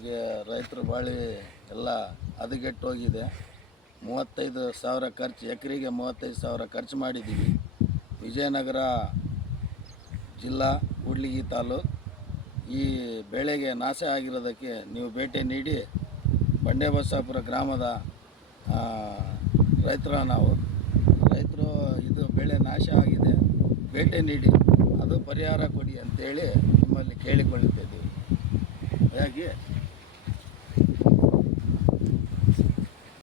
ನಮಗೆ ರೈತರು ಬಾಳಿ ಎಲ್ಲ ಹದಗೆಟ್ಟು ಹೋಗಿದೆ. 35,000 ಖರ್ಚು, ಎಕರೆಗೆ 35,000 ಖರ್ಚು ಮಾಡಿದ್ದೀವಿ. ವಿಜಯನಗರ ಜಿಲ್ಲಾ ಕೂಡ್ಲಿಗಿ ತಾಲೂಕು. ಈ ಬೆಳೆಗೆ ನಾಶ ಆಗಿರೋದಕ್ಕೆ ನೀವು ಭೇಟಿ ನೀಡಿ ಬಂಡೆಬಸಾಪುರ ಗ್ರಾಮದ ರೈತರು ಇದು ಬೆಳೆ ನಾಶ ಆಗಿದೆ, ಭೇಟಿ ನೀಡಿ ಅದು ಪರಿಹಾರ ಕೊಡಿ ಅಂತೇಳಿ ನಿಮ್ಮಲ್ಲಿ ಕೇಳಿಕೊಳ್ಳುತ್ತಿದ್ದೀವಿ. ಹಾಗಾಗಿ